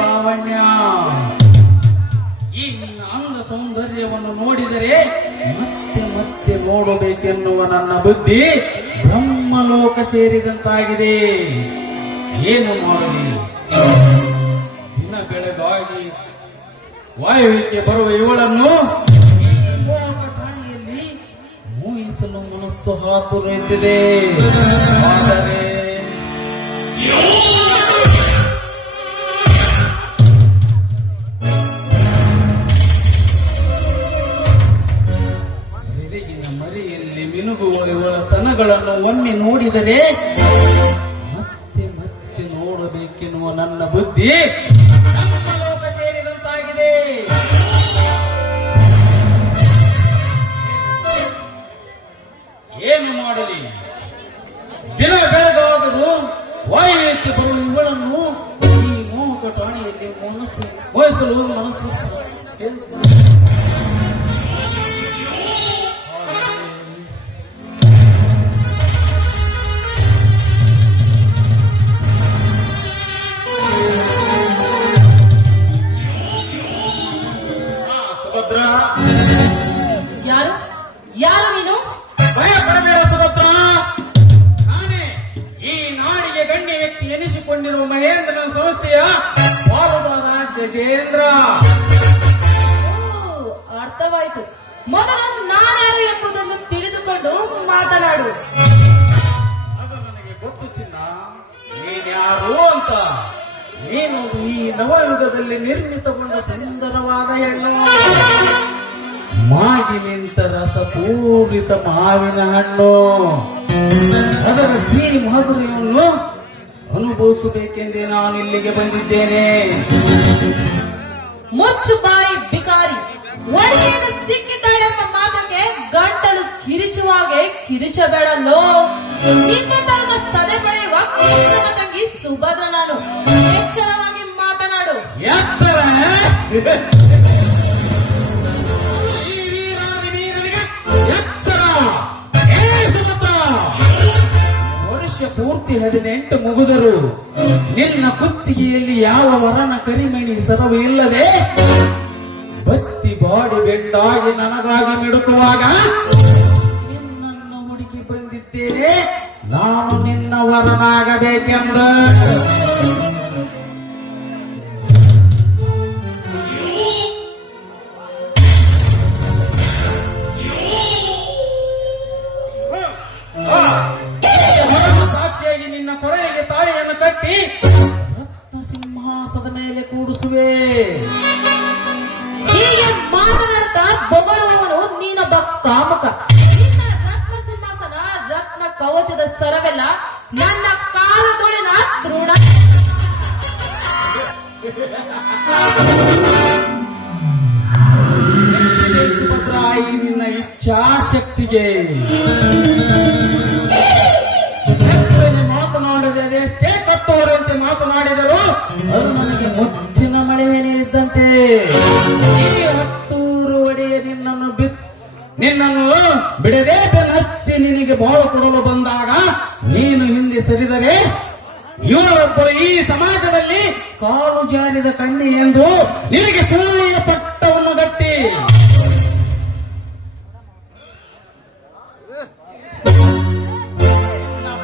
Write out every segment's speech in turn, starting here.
ಲಾವಣ್ಯ, ಈ ನಿನ್ನ ಅಂದ ಸೌಂದರ್ಯವನ್ನು ನೋಡಿದರೆ ಮತ್ತೆ ಮತ್ತೆ ನೋಡಬೇಕೆನ್ನುವ ನನ್ನ ಬುದ್ಧಿ ಬ್ರಹ್ಮಲೋಕ ಸೇರಿದಂತಾಗಿದೆ. ಏನು ಮಾಡಲಿ? ದಿನ ಬೆಳಗಾಗಿ ವಾಯುವಿಗೆ ಬರುವ ಇವಳನ್ನು ಠಾಣೆಯಲ್ಲಿ ಮೋಹಿಸಲು ಮನಸ್ಸು ಹಾತುರಿಯುತ್ತಿದೆ. ಆದರೆ ಸೆರಗಿನ ಮರಿಯಲ್ಲಿ ಮಿನುಗುವ ಇವಳ ಸ್ತನಗಳನ್ನು ಒಮ್ಮೆ ನೋಡಿದರೆ ಮತ್ತೆ ಮತ್ತೆ ನೋಡಬೇಕೆನ್ನುವ ನನ್ನ ಬುದ್ಧಿ ಬ್ರಹ್ಮಲೋಕ ಸೇರಿದಂತಾಗಿದೆ. ಏನು ಮಾಡಲಿ? ದಿನ ಬೆಳಗಾದರೂ ವಾಯುವೇಕೆ ಬರುವ ಇವಳನ್ನು ಈ ಮೋಹಕ ಠಾಣೆಯಲ್ಲಿ ವಹಿಸಲು ಮನಸ್ಸು ಸುಭದ್ರ. ಯಾರು ಯಾರು ನೀನು? ಭಯ ಪಡಬೇಡ ಸುಭದ್ರ, ನಾನೇ ಈ ನಾಡಿಗೆ ಗಣ್ಯ ವ್ಯಕ್ತಿ ಎನಿಸಿಕೊಂಡಿರುವ ಮಹೇಂದ್ರನ ಸಂಸ್ಥೆಯ ಪಾಲುದಾರ ಗಜೇಂದ್ರ. ಅರ್ಥವಾಯ್ತು. ಮೊದಲು ನಾನ್ಯಾರು ಎಂಬುದನ್ನು ತಿಳಿದುಕೊಂಡು ಮಾತನಾಡು. ಅದು ನನಗೆ ಗೊತ್ತು ಚಿನ್ನ, ನೀನ್ಯಾರು ಅಂತ. ನೀನು ಈ ನವಯುಗದಲ್ಲಿ ನಿರ್ಮಿತಗೊಂಡ ಸುಂದರವಾದ ಹೆಣ್ಣು, ಮಾಗಿ ನಿಂತ ರಸಪೂರಿತ ಮಾವಿನ ಹಣ್ಣು. ಅದರ ಸಿಹಿ ಮಾಧುರ್ಯವನ್ನು ಅನುಭವಿಸಬೇಕೆಂದೇ ನಾನು ಇಲ್ಲಿಗೆ ಬಂದಿದ್ದೇನೆ. ಮುಚ್ಚು ಬಾಯಿ ಬಿಕಾರಿ, ಒಡೆಯನ್ನು ಸಿಕ್ಕಿದ್ದಾಳೆಂಬ ಮಾತಿಗೆ ಗಂಟಲು ಕಿರಿಚುವಾಗೆ ಕಿರಿಚಬೇಡಲ್ಲೋ. ನಿನ್ನ ತರದ ಸದೆ ಪಡೆಯುವ ಕೃಷ್ಣನ ತಂಗಿ ಸುಭದ್ರ ನಾನು. ಎಚ್ಚರವಾಗಿ ಮಾತನಾಡು. ಎಚ್ಚರ? ಎಚ್ಚರ! ವರ್ಷ ಪೂರ್ತಿ 18 ಮುಗಿದರು ನಿನ್ನ ಕುತ್ತಿಗೆಯಲ್ಲಿ ಯಾವ ವರನ ಕರಿಮಣಿ ಸರವು ಇಲ್ಲದೆ ಬತ್ತಿ ಬಾಡಿ ಬೆಂಡಾಗಿ ನನಗಾಗಿ ಮಿಡುಕುವಾಗ ನಿನ್ನನ್ನು ಹುಡುಕಿ ಬಂದಿದ್ದೇನೆ. ನಾನು ನಿನ್ನ ವರನಾಗಬೇಕೆಂದ ಸಾಕ್ಷಿಯಾಗಿ ನಿನ್ನ ಕೊರಳಿಗೆ ತಾಳಿಯನ್ನು ಕಟ್ಟಿ ರತ್ನ ಸಿಂಹಾಸದ ಮೇಲೆ ಕೂಡಿಸುವೆ. ಹೀಗೆ ಮಾತನಾಡ್ತಾ ಬೊಗಳುವವನು ನೀನೊಬ್ಬ ಕಾಮುಕ. ನಿನ್ನ ರತ್ನ ಸಿಂಹಾಸನ, ರತ್ನ ಕವಚದ ಸರವೆಲ್ಲ ನನ್ನ ಕಾಲು ಧೂಳಿನ ತೃಣ. ಸುಭದ್ರ, ಈ ನಿನ್ನ ಇಚ್ಛಾಶಕ್ತಿಗೆ ಮಾತನಾಡದೆ ಅದೆಷ್ಟೇ ಕತ್ತೋರಂತೆ ಮಾತನಾಡಿದರು ಅದು ನನಗೆ ಮುತ್ತಿನ ಮಳೆ ಇದ್ದಂತೆ. ಈ 10 ಒಡೆಯ ನಿನ್ನನ್ನು ಬಿಡದೆ ಬೆನ್ನತ್ತಿ ನಿನಗೆ ಬಾಳು ಕೊಡಲು ಬಂದಾಗ ನೀನು ಹಿಂದೆ ಸರಿದರೆ ಇವರೊಬ್ಬರು ಈ ಸಮಾಜದಲ್ಲಿ ಕಾಲು ಜಾರಿದ ಕಣ್ಣಿ ಎಂದು ನಿನಗೆ ಸುಳ್ಳಿಯ ಪಟ್ಟವನ್ನು ಗಟ್ಟಿ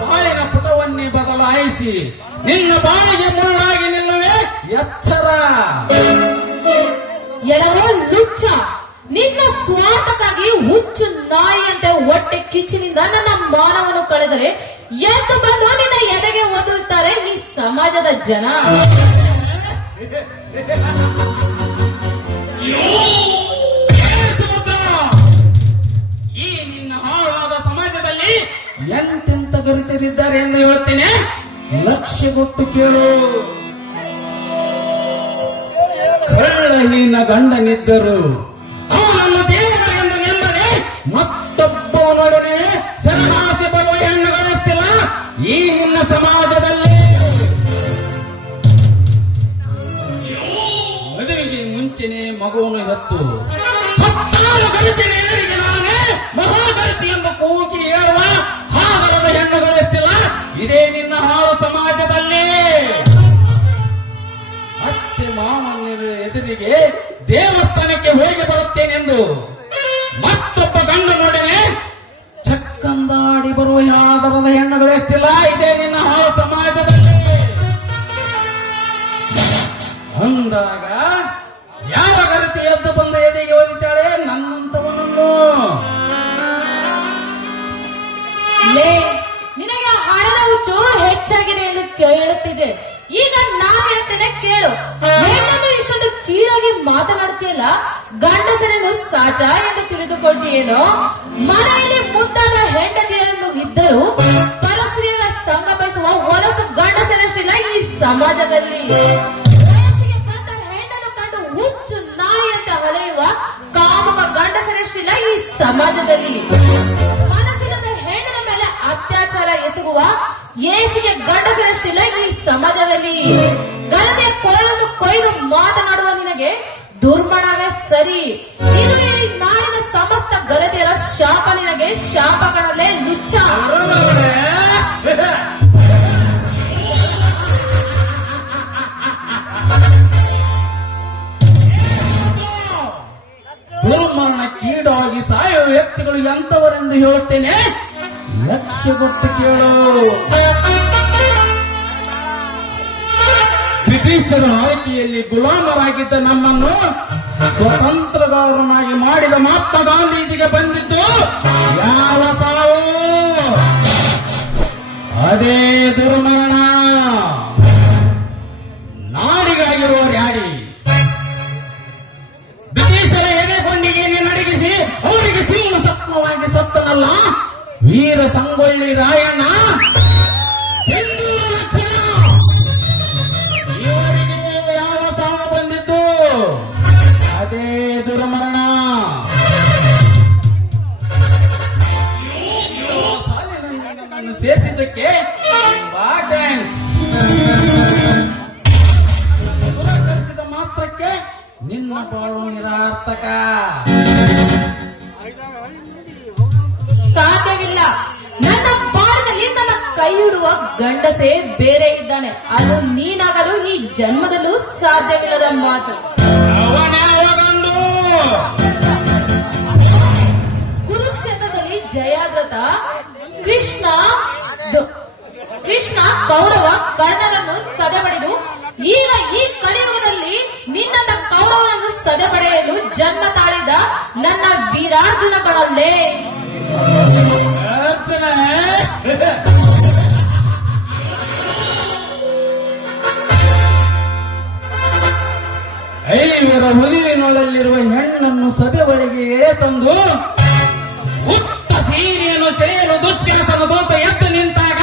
ಬಾಳಿನ ಪುಟವನ್ನೇ ಬದಲಾಯಿಸಿ ನಿನ್ನ ಬಾಳಿಗೆ ಮುಳ್ಳಾಗಿ ನಿಲ್ಲುವೆ. ಎಚ್ಚರ! ಎಲ್ಲವೋ ಲುಚ್ಚ, ನಿನ್ನ ಸ್ವಾರ್ಥಕ್ಕಾಗಿ ಹುಚ್ಚು ನಾಯಿಯಂತೆ ಹೊಟ್ಟೆ ಕಿಚ್ಚಿನಿಂದ ನನ್ನ ಮಾನವನ್ನು ಕಳೆದರೆ ಎದ್ದು ಬಂದು ನಿನ್ನ ಎದೆಗೆ ಒದರುತ್ತಾರೆ ಈ ಸಮಾಜದ ಜನ. ಈ ನಿನ್ನ ಹಾಳಾದ ಸಮಾಜದಲ್ಲಿ ಎಂತೆಂತ ಗರಿತರಿದ್ದಾರೆ ಎಂದು ಹೇಳುತ್ತೇನೆ. ಲಕ್ಷ್ಯಗೊಟ್ಟು ಕೇಳು. ಕಳ್ಳಹೀನ ಗಂಡನಿದ್ದರು ಅವನನ್ನ ದೇವರೆಂದು ನೆಮ್ಮದೆ ಮತ್ತೊಬ್ಬನೊಡನೆ ಸರಮಾಸಿ ಬರುವ ಹೆಣ್ಣುಗಳಷ್ಟಿಲ್ಲ ಈ ನಿನ್ನ ಸಮಾಜದಲ್ಲಿ. ಮದುವೆಗೆ ಮುಂಚೆನೆ ಮಗುವನ್ನು ಹೆತ್ತು 16 ಗರಿತಿನ ನಾನೇ ಮಹಾಗರಿತಿ ಎಂಬ ಕೂಗಿ ಹೇಳುವ ಹಾಗರದ ಹೆಣ್ಣುಗಳಷ್ಟಿಲ್ಲ ಇದೇ ನಿನ್ನ ಹಾಳು ಸಮಾಜದಲ್ಲಿ. ರಾತ್ರಿಗೆ ದೇವಸ್ಥಾನಕ್ಕೆ ಹೋಗಿ ಬರುತ್ತೇನೆಂದು ಮತ್ತೊಬ್ಬ ಗಂಡು ನೋಡಿನೆ ಚಕ್ಕಂದಾಡಿ ಬರುವ ಯಾದರದ ಹೆಣ್ಣುಗಳು ಎಷ್ಟಿಲ್ಲ ಇದೇ ನಿನ್ನ ಹಾವ ಸಮಾಜದಲ್ಲಿ ಅಂದಾಗ ಯಾವ ಗರತಿ ಎದ್ದು ಬಂದ ಎದೆಗೆ ಓದಿತಾಳೆ ನನ್ನಂತವನನ್ನು ಲೇ ನಿನಗೆ ಹಣದ ಹುಚ್ಚು ಹೆಚ್ಚಾಗಿದೆ ಎಂದು ಕೇಳುತ್ತಿದೆ. ಈಗ ನಾನು ಹೇಳ್ತೇನೆ ಕೇಳು. ಹೆಣ್ಣನ್ನು ಇಷ್ಟೊಂದು ಕೀಳಾಗಿ ಮಾತನಾಡುತ್ತೀಯಲ್ಲ, ಗಂಡಸರನ್ನು ಸಾಚ ಎಂದು ತಿಳಿದುಕೊಂಡಿಯೇನೋ? ಮನೆಯಲ್ಲಿ ಮುದ್ದಾದ ಹೆಂಡತಿಯನ್ನು ಇದ್ದರೂ ಪರಸ್ತ್ರೀಯರ ಸಂಘ ಬಯಸುವ ಹೊಲಸು ಗಂಡಸರಷ್ಟಿಲ್ಲ ಈ ಸಮಾಜದಲ್ಲಿ. ವಯಸ್ಸಿಗೆ ಬಂದ ಹೆಣ್ಣನ್ನು ಕಂಡು ಹುಚ್ಚು ನಾಯಿ ಅಂತ ಅಲೆಯುವ ಕಾಮಕ ಗಂಡಸರಷ್ಟಿಲ್ಲ ಈ ಸಮಾಜದಲ್ಲಿ. ಅತ್ಯಾಚಾರ ಎಸಗುವ ಏಸಿಗೆ ಗಂಡಸರಷ್ಟಿಲ್ಲ ಈ ಸಮಾಜದಲ್ಲಿ. ಗಲಭೆಯ ಕೊರಳನ್ನು ಕೊಯ್ದು ಮಾತನಾಡುವ ನಿನಗೆ ದುರ್ಮಣವೇ ಸರಿ. ಇದು ಈ ನಾಡಿನ ಸಮಸ್ತ ಗಲಭೆಯರ ಶಾಪ ನಿನಗೆ ಶಾಪ ಕಣಲೆ ಲುಚ್ಚ. ದುರ್ಮರಣಕ್ಕೀಡಾಗಿ ಸಾಯುವ ವ್ಯಕ್ತಿಗಳು ಎಂತವರೆಂದು ಹೇಳುತ್ತೇನೆ, ಲಕ್ಷ್ಯ ಕೊಟ್ಟು ಕೇಳು. ಬ್ರಿಟಿಷರ ಆಳ್ವಿಕೆಯಲ್ಲಿ ಗುಲಾಮರಾಗಿದ್ದ ನಮ್ಮನ್ನು ಸ್ವತಂತ್ರಗಾರನಾಗಿ ಮಾಡಿದ ಮಹಾತ್ಮ ಗಾಂಧೀಜಿಗೆ ಬಂದಿದ್ದು ಯಾವ ಸಾವು? ಅದೇ ದುರ್ಮರಣ. ನಾಡಿಗಾಗಿರುವ ರ್ಯಾಡಿ ಬ್ರಿಟಿಷರ ಎದೆಗೊಂಡಿಗೆಯನ್ನು ನಡಗಿಸಿ ಅವರಿಗೆ ಸಿಂಹ ಸತ್ವವಾಗಿ ಸತ್ತನಲ್ಲ ವೀರ ಸಂಗೊಳ್ಳಿ ರಾಯಣ್ಣ, ಸಿಂಧೂರ ಲಕ್ಷಣ. ಇವರಿಗೆ ಯಾವ ಸಾವು ಬಂದಿದ್ದು? ಅದೇ ದುರ್ಮರಣ. ಸಾಲಿನಲ್ಲಿ ಸೇರಿಸಿದ್ದಕ್ಕೆ ತುಂಬಾ ಥ್ಯಾಂಕ್ಸ್. ಪುರಸ್ಕರಿಸಿದ ಮಾತ್ರಕ್ಕೆ ನಿನ್ನ ಬಾಳು ನಿರಾರ್ಥಕ. ಸಾಧ್ಯವಿಲ್ಲ. ನನ್ನ ಬಾಳಿನಲ್ಲಿ ನನ್ನ ಕೈ ಹಿಡುವ ಗಂಡಸೇ ಬೇರೆ ಇದ್ದಾನೆ. ಅದು ನೀನಾಗಲು ಈ ಜನ್ಮದಲ್ಲೂ ಸಾಧ್ಯವಿಲ್ಲದ ಮಾತು. ಕುರುಕ್ಷೇತ್ರದಲ್ಲಿ ಜಯಾದ್ರಥ ಕೃಷ್ಣ ಕೌರವ ಕರ್ಣನನ್ನು ಸದೆಬಡಿದು ಈಗ ಈ ಕಲಿಯುಗದಲ್ಲಿ ನಿನ್ನ ಕೌರವನನ್ನು ಸದೆಬಡೆಯಲು ಜನ್ಮ ತಾಳಿದ ನನ್ನ ವೀರಾರ್ಜುನ ಕಣಲ್ಲೇ. ಐವರ ಹುಲಿನೊಳಲ್ಲಿರುವ ಹೆಣ್ಣನ್ನು ಸದೆ ಒಳಗೆ ತಂದು ಉತ್ತ ಸೀರೆಯನ್ನು ಸೆಳೆಯಲು ದುಶ್ಯಾಸನ ದೂತ ಎದ್ದು ನಿಂತಾಗ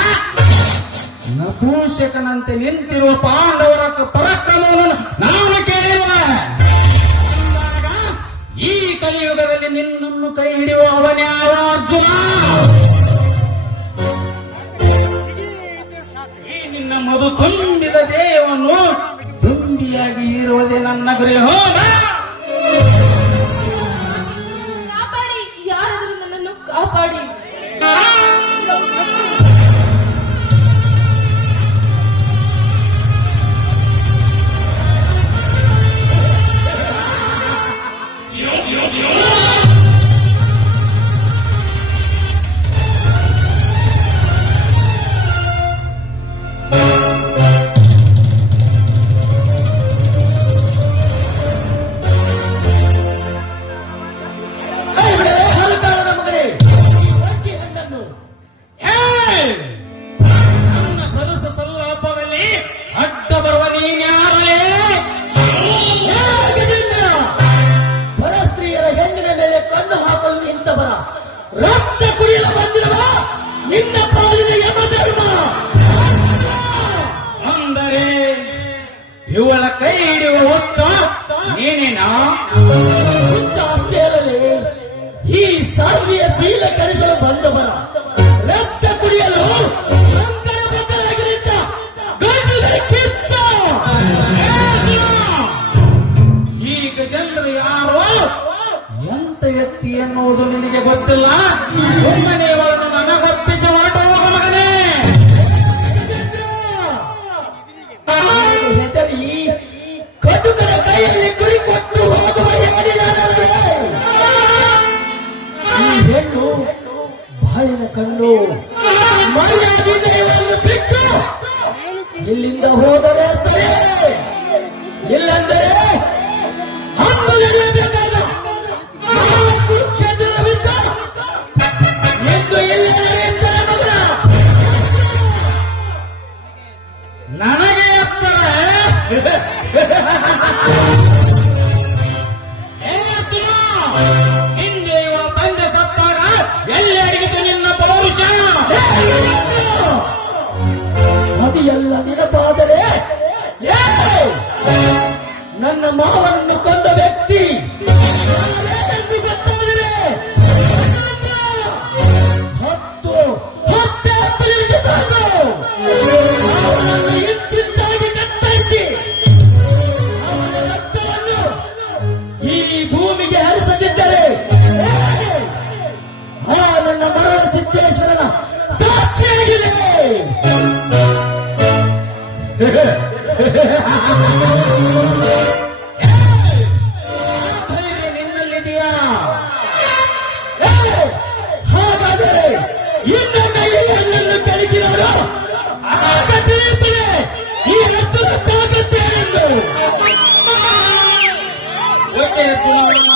ನಪೂಷಕನಂತೆ ನಿಂತಿರುವ ಪಾಂಡವರ ಪರಾಕ್ರಮವನ್ನು ನಾನು ಕೇಳಿರುವ ಈ ಕಲಿಯುಗದಲ್ಲಿ ನಿನ್ನನ್ನು ಕೈ ಹಿಡಿಯುವ ಅವನ್ಯಾವ ಅರ್ಜುನ? ಈ ನಿನ್ನ ಮಧು ತುಂಬಿದ ದೇಹವನ್ನು ತುಂಬಿಯಾಗಿ ಇರುವುದೇ ನನ್ನ ಗುರಿ. ಹೋಗ ಕಾಪಾಡಿ, ಯಾರಾದರೂ ನನ್ನನ್ನು ಕಾಪಾಡಿ. ನನ್ನ ಸರಸ ಸಲ್ಲಾಪದಲ್ಲಿ ಅಡ್ಡ ಬರುವ ನೀನ್ಯಾರೇ? ಪರಸ್ತ್ರೀಯರ ಹೆಣ್ಣಿನ ಮೇಲೆ ಕಣ್ಣು ಹಾಕಲು ನಿಂತವರ ರಕ್ತ ಕುಡಿಯಲು ಬಂದಿರುವ ನಿನ್ನ ಪಾಲಿನ ಯಮಧರ್ಮ. ಅಂದರೆ ಇವಳ ಕೈ ಹಿಡಿಯುವ ಹುಚ್ಚ ನೀನೇನಾ? ಹುಚ್ಚ ಅಷ್ಟೇ ಅಲ್ಲದೆ ಈ ಸಾಧ್ವಿಯ ಶೀಲ ಕಳಿಸಲು ಬಂದವರ ರಕ್ತ ಕುಡಿಯಲು ಅಂಕಣ ಬದ್ಧರಾಗಿದ್ದ ಗಂಡುಗಳ ಕಿತ್ತ. ಈಗ ಜನರು ಯಾರು ಎಂತ ವ್ಯಕ್ತಿ ಎನ್ನುವುದು ನಿನಗೆ ಗೊತ್ತಿಲ್ಲ. ಸುಮ್ಮನೆ ಇವರನ್ನು ನನಗೊಪ್ಪಿಸಿ ಹೊರಟು ಹೋಗ ಮಗನೇ. ಹೆದರಿ ಕಟುಕರ ಕೈಯಲ್ಲಿ ಕುರಿತ ನೀನು ಮರ್ಯಾದೆಯಿಂದ ಇವರನ್ನು ಬಿಟ್ಟು ಇಲ್ಲಿಂದ ಹೋದರೆ ಸರಿ, ಇಲ್ಲಂದರೆ ಹತ್ತು ನಡೆಯಬೇಕಾದ 4 ಕ್ಷೇತ್ರವಿದ್ದ ಎಂದು ಇಲ್ಲಿ ನಡೆಯುತ್ತಾರೆ ಮಗ. ನನಗೆ ಎಚ್ಚರ. ಏ ಅರ್ಜುನ, ಹಿಂದೆ ಇವರ ತಂದೆ ಸತ್ತಾಗ ಎಲ್ಲಿ ಅಡಗಿತು ನಿನ್ನ ಪೌರುಷ? ಅದು ಎಲ್ಲ ನೆನಪಾದರೆ ಏ, ನನ್ನ ಮಾವನನ್ನು ಕೊಂದ ವ್ಯಕ್ತಿ ಯಾರೇನೆಂದು ಗೊತ್ತಾದರೆ 10 ನಿಮಿಷ ಸಾಕು. ಅವನನ್ನು ಇಂಚಿಂಚಾಗಿ ಕತ್ತರಿಸಿ ಅವನ ರಕ್ತವನ್ನು ಈ ಭೂಮಿಗೆ ಹರಿಸದಿದ್ದರೆ ಆ ನನ್ನ ಮರಳ ಸಿದ್ದೇಶ್ವರನ ಸಾಕ್ಷಿಯಾಗಿದೆ. ಧೈರ್ಯ ನಿನ್ನಲ್ಲಿದೆಯಾ? ಹಾಗಾದರೆ ಇನ್ನೊಮ್ಮೆ ಈ ಹೆಣ್ಣನ್ನು ಕಲಿತಿರೋರು ಆಗದಿರುತ್ತದೆ ಈ ರಕ್ತದ ತಾಕತ್ತೇನೆಂದು. ಓಕೆ ಅರ್ಜುನ,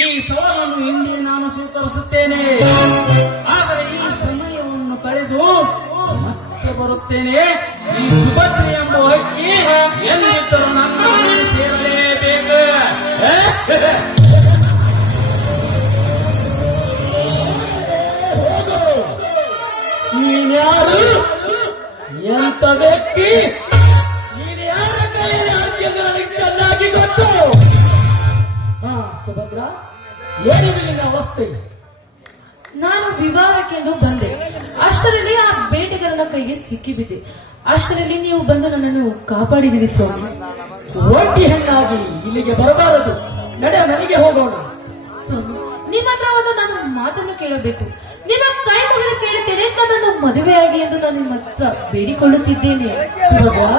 ಈ ಸವಾಲನ್ನು ಹಿಂದೆ ನಾನು ಸ್ವೀಕರಿಸುತ್ತೇನೆ. ಆದರೆ ಈ ಸಮಯವನ್ನು ಕಳೆದು ಮತ್ತೆ ಬರುತ್ತೇನೆ. ಈ ಸುಭದ್ರೆ ಎಂಬ ಹಕ್ಕಿ ಎಂದಿದ್ದರೂ ನನ್ನ ಮನೆ ಸೇರಲೇಬೇಕು. ಹೋಗು. ನೀನ್ಯಾರು, ಎಂತ ವ್ಯಕ್ತಿ, ನೀನು ಯಾರ ಕೈಯಲ್ಲಿ ಆಡ್ತಿದ್ದು ನನಗೆ ಚೆನ್ನಾಗಿ ಗೊತ್ತು. ಹಾ ಸುಭದ್ರ, ಏನಿದೆ ನಿನ್ನ ಅವಸ್ಥೆ? ನಾನು ವಿವಾಹಕ್ಕೆಂದು ಬಂದೆ. ಅಷ್ಟರಲ್ಲಿ ಆ ಬೇಟೆಗಾರನ ಕೈಗೆ ಸಿಕ್ಕಿಬಿದ್ದೆ. ಅಷ್ಟರಲ್ಲಿ ನೀವು ಬಂದು ನನ್ನನ್ನು ಕಾಪಾಡಿದಿರಿ ಸ್ವಾಮಿ. ಒಂಟಿ ಹೆಣ್ಣಾಗಿ ಇಲ್ಲಿಗೆ ಬರಬಾರದು. ನಡೆ, ಮನೆಗೆ ಹೋಗೋಣ. ಸ್ವಾಮಿ, ನಿಮ್ಮ ಹತ್ರ ಒಂದು ನಾನು ಮಾತನ್ನು ಕೇಳಬೇಕು. ನಿಮ್ಮ ಕೈ ಮುಗಿದು ಕೇಳುತ್ತೇನೆ, ನನ್ನನ್ನು ಮದುವೆಯಾಗಿ ಎಂದು ನಾನು ನಿಮ್ಮ ಹತ್ರ ಬೇಡಿಕೊಳ್ಳುತ್ತಿದ್ದೇನೆ. ಸುಭದ್ರ,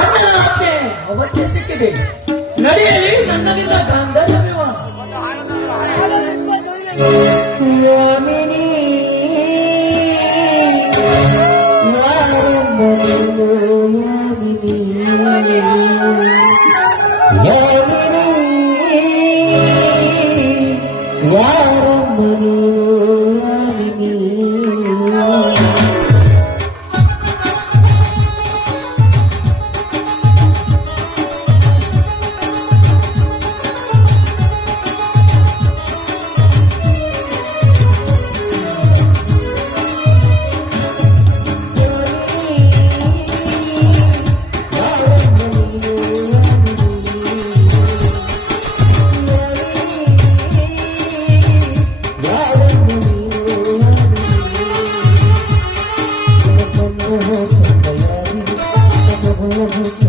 ಅಣ್ಣನ ಆಜ್ಞೆ ಅವತ್ತೇ ಸಿಕ್ಕಿದೆ. ನಡೆಯಲಿ ನನ್ನಿಂದ ಗಾಂಧರ್ಯ ವಿವಾಹ. Oh,